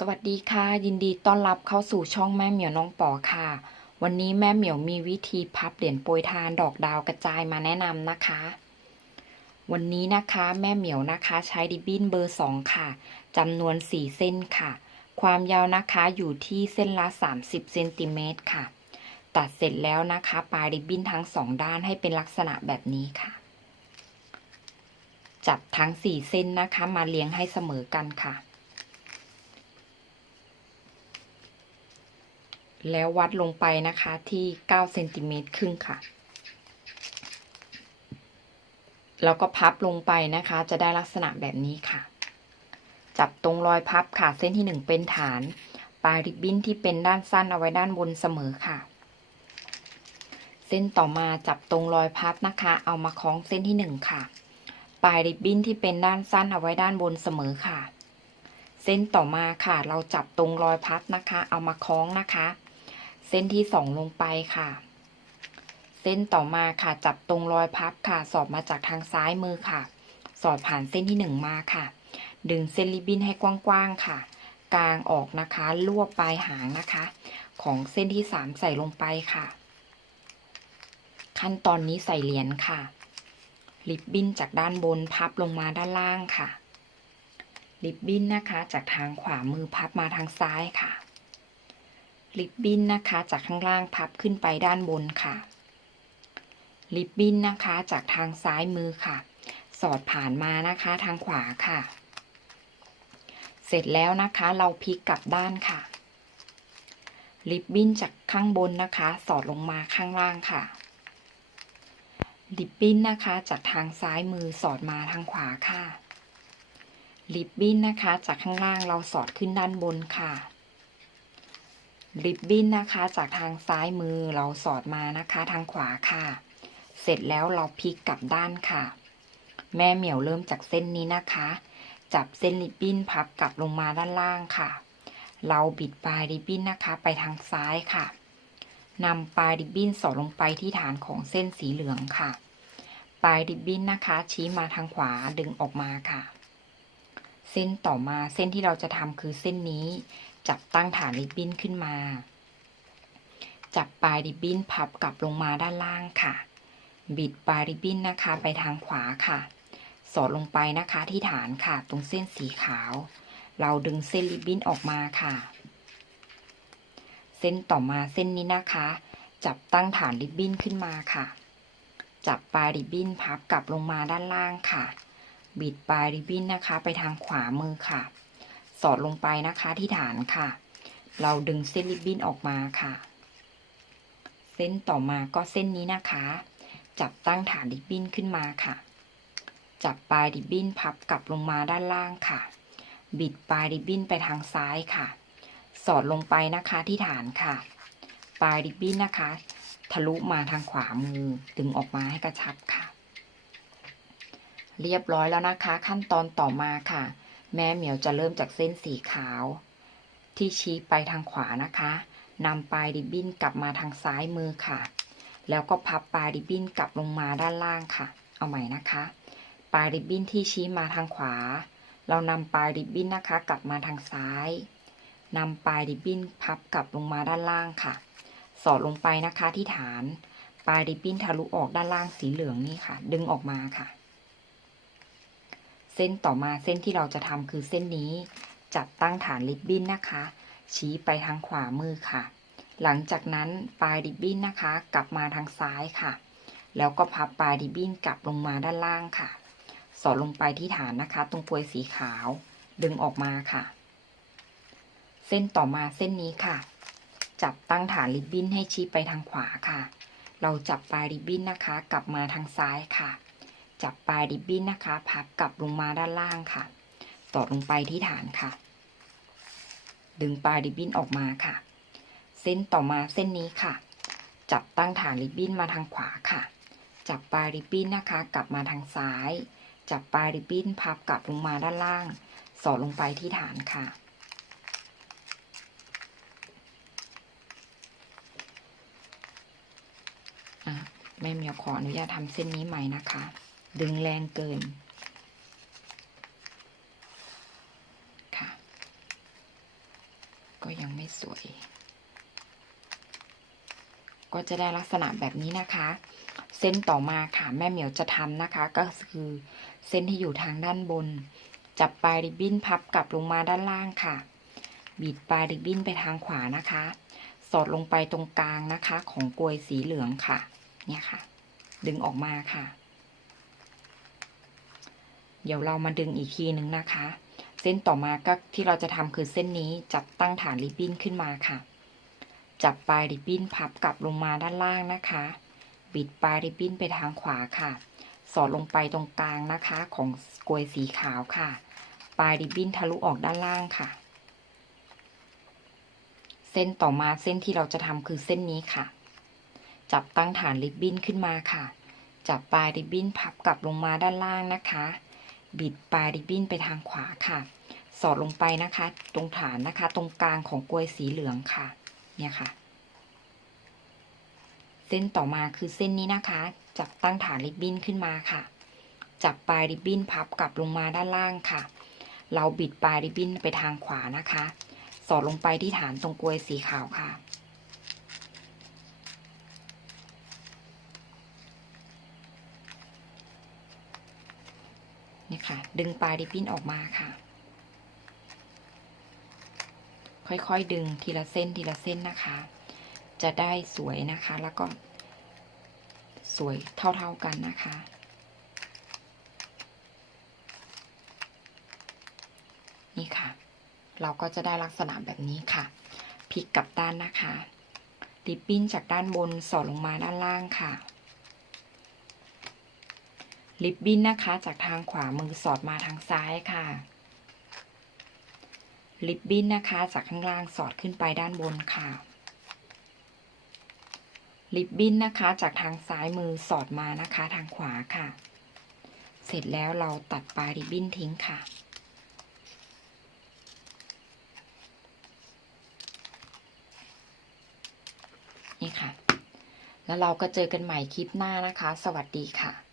สวัสดีค่ะ ยินดีต้อนรับเข้าสู่ช่องแม่เหมียวน้องป๋อค่ะ วันนี้แม่เหมียวมีวิธีพับเหรียญโปรยทานดอกดาวกระจายมาแนะนำนะคะ วันนี้นะคะแม่เหมียวนะคะใช้ริบบิ้นเบอร์2ค่ะจำนวน4เส้นค่ะ ความยาวนะคะอยู่ที่เส้นละ30เซนติเมตรค่ะ ตัดเสร็จแล้วนะคะปลายริบบิ้นทั้งสองด้านให้เป็นลักษณะแบบนี้ค่ะ จับทั้ง4เส้นนะคะมาเลี้ยงให้เสมอกันค่ะ แล้ววัดลงไปนะคะที่9เซนติเมตรครึ่งค่ะ แล้วก็พับลงไปนะคะ จะได้ลักษณะแบบนี้ค่ะ จับตรงรอยพับค่ะ เส้นที่ 1 เป็นฐาน ปลายริบบิ้นที่เป็นด้านสั้นเอาไว้ด้านบนเสมอค่ะ เส้นต่อมาจับตรงรอยพับนะคะ เอามาคล้องเส้นที่ 1 ค่ะ ปลายริบบิ้นที่เป็นด้านสั้นเอาไว้ด้านบนเสมอค่ะเส้นต่อมาค่ะ เราจับตรงรอยพับนะคะ เอามาคล้องนะคะ เส้นที่สองลงไปค่ะ เส้นต่อมาค่ะ จับตรงรอยพับค่ะ สอดมาจากทางซ้ายมือค่ะ สอดผ่านเส้นที่หนึ่งมาค่ะ ดึงเส้นริบบิ้นให้กว้างๆค่ะ กลางออกนะคะลวกปลายหางนะคะ ของเส้นที่สามใส่ลงไปค่ะ ขั้นตอนนี้ใส่เหรียญค่ะริบบิ้นจากด้านบนพับลงมาด้านล่างค่ะ ริบบิ้นนะคะ จากทางขวามือพับมาทางซ้ายค่ะ ริบบิ้นนะคะ จากข้างล่างพับขึ้นไปด้านบนค่ะริบบิ้นนะคะจากทางซ้ายมือค่ะ สอดผ่านมานะคะทางขวาค่ะ เสร็จแล้วนะคะเราพลิกกลับด้านค่ะริบบิ้นจากข้างบนนะคะ สอดลงมาข้างล่างค่ะริบบิ้นนะคะจากทางซ้ายมือสอดมาทางขวาค่ะริบบิ้นนะคะจากข้างล่างเราสอดขึ้นด้านบนค่ะ ริบบิ้นนะคะจากทางซ้ายมือเราสอดมานะคะทางขวาค่ะ เสร็จแล้วเราพลิกกลับด้านค่ะ แม่เหมียวเริ่มจากเส้นนี้นะคะ จับเส้นริบบิ้นพับกลับลงมาด้านล่างค่ะ เราบิดปลายริบบิ้นนะคะ ไปทางซ้ายค่ะนำปลายริบบิ้นสอดลงไปที่ฐานของเส้นสีเหลืองค่ะ ปลายริบบิ้นนะคะ ชี้มาทางขวาดึงออกมาค่ะ เส้นต่อมาเส้นที่เราจะทำคือเส้นนี้ จับตั้งฐานริบบิ้นขึ้นมา จับปลายริบบิ้นพับกลับลงมาด้านล่างค่ะ บิดปลายริบบิ้นนะคะไปทางขวาค่ะ สอดลงไปนะคะที่ฐานค่ะ ตรงเส้นสีขาว เราดึงเส้นริบบิ้นออกมาค่ะ เส้นต่อมาเส้นนี้นะคะ จับตั้งฐานริบบิ้นขึ้นมาค่ะ จับปลายริบบิ้นพับกลับลงมาด้านล่างค่ะ บิดปลายริบบิ้นนะคะ ไปทางขวามือค่ะ สอดลงไปนะคะที่ฐานค่ะ เราดึงเส้นริบบิ้นออกมาค่ะ เส้นต่อมาก็เส้นนี้นะคะ จับตั้งฐานริบบิ้นขึ้นมาค่ะ จับปลายริบบิ้นพับกลับลงมาด้านล่างค่ะ บิดปลายริบบิ้นไปทางซ้ายค่ะ สอดลงไปนะคะที่ฐานค่ะ ปลายริบบิ้นนะคะ ทะลุมาทางขวามือดึงออกมาให้กระชับค่ะ เรียบร้อยแล้วนะคะ ขั้นตอนต่อมาค่ะ แม่เหมียวจะเริ่มจากเส้นสีขาว ที่ชี้ไปทางขวานะคะนำปลายริบบิ้นกลับมาทางซ้ายมือค่ะ แล้วก็พับปลายริบบิ้นกลับลงมาด้านล่างค่ะ เอาใหม่นะคะ ปลายริบบิ้นที่ชี้มาทางขวา เรานำปลายริบบิ้นนะคะ กลับมาทางซ้ายนำปลายริบบิ้นพับกลับลงมาด้านล่างค่ะ สอดลงไปนะคะที่ฐาน ปลายริบบิ้นทะลุออกด้านล่างสีเหลืองนี่ค่ะ ดึงออกมาค่ะ เส้นต่อมาเส้นที่เราจะทำคือเส้นนี้ จับตั้งฐานริบบิ้นนะคะ ชี้ไปทางขวามือค่ะ หลังจากนั้นปลายริบบิ้นนะคะ กลับมาทางซ้ายค่ะ แล้วก็พับปลายริบบิ้นกลับลงมาด้านล่างค่ะ สอดลงไปที่ฐานนะคะ ตรงปลวยสีขาว ดึงออกมาค่ะ เส้นต่อมาเส้นนี้ค่ะ จับตั้งฐานริบบิ้นให้ชี้ไปทางขวาค่ะ เราจับปลายริบบิ้นนะคะ กลับมาทางซ้ายค่ะ จับปลายริบบิ้นนะคะ พับกลับลงมาด้านล่างค่ะสอดลงไปที่ฐานค่ะ ดึงปลายริบบิ้นออกมาค่ะ เส้นต่อมาเส้นนี้ค่ะ จับตั้งฐานริบบิ้นมาทางขวาค่ะ จับปลายริบบิ้นนะคะ กลับมาทางซ้าย จับปลายริบบิ้นพับกลับลงมาด้านล่าง สอดลงไปที่ฐานค่ะแม่เมียวขออนุญาตทำเส้นนี้ใหม่นะคะ ดึงแรงเกินค่ะ ก็ยังไม่สวย ก็จะได้ลักษณะแบบนี้นะคะ เส้นต่อมาค่ะแม่เหมียวจะทำนะคะ ก็คือเส้นที่อยู่ทางด้านบน จับปลายริบบิ้นพับกลับลงมาด้านล่างค่ะ บีดปลายริบบิ้นไปทางขวานะคะ สอดลงไปตรงกลางนะคะ ของกลวยสีเหลืองค่ะ เนี่ยค่ะ ดึงออกมาค่ะ เดี๋ยวเรามาดึงอีกทีนึงนะคะ เส้นต่อมาก็ที่เราจะทำคือเส้นนี้จับตั้งฐานริบบิ้นขึ้นมาค่ะ จับปลายริบบิ้นพับกลับลงมาด้านล่างนะคะ บิดปลายริบบิ้นไปทางขวาค่ะ สอดลงไปตรงกลางนะคะของกลวยสีขาวค่ะ ปลายริบบิ้นทะลุออกด้านล่างค่ะ เส้นต่อมาเส้นที่เราจะทำคือเส้นนี้ค่ะ จับตั้งฐานริบบิ้นขึ้นมาค่ะ จับปลายริบบิ้นพับกลับลงมาด้านล่างนะคะ บิดปลายริบบิ้นไปทางขวาค่ะ สอดลงไปนะคะ ตรงฐานนะคะ ตรงกลางของกลวยสีเหลืองค่ะ เนี่ยค่ะ เส้นต่อมาคือเส้นนี้นะคะ จับตั้งฐานริบบิ้นขึ้นมาค่ะ จับปลายริบบิ้นพับกลับลงมาด้านล่างค่ะ เราบิดปลายริบบิ้นไปทางขวานะคะ สอดลงไปที่ฐานตรงกลวยสีขาวค่ะ ค่ะ ดึงปลายริบบิ้นออกมาค่ะ ค่อยๆดึงทีละเส้นทีละเส้นนะคะ จะได้สวยนะคะ แล้วก็ สวยเท่าๆกันนะคะ นี่ค่ะ เราก็จะได้ลักษณะแบบนี้ค่ะพลิกกลับด้านนะคะริบบิ้นจากด้านบนสอดลงมาด้านล่างค่ะ ริบบิ้นนะคะ จากทางขวามือสอดมาทางซ้ายค่ะริบบิ้นนะคะ จากข้างล่างสอดขึ้นไปด้านบนค่ะริบบิ้นนะคะ จากทางซ้ายมือสอดมานะคะ ทางขวาค่ะ เสร็จแล้วเราตัดปลายริบบิ้นทิ้งค่ะนี่ค่ะ แล้วเราก็เจอกันใหม่คลิปหน้านะคะ สวัสดีค่ะ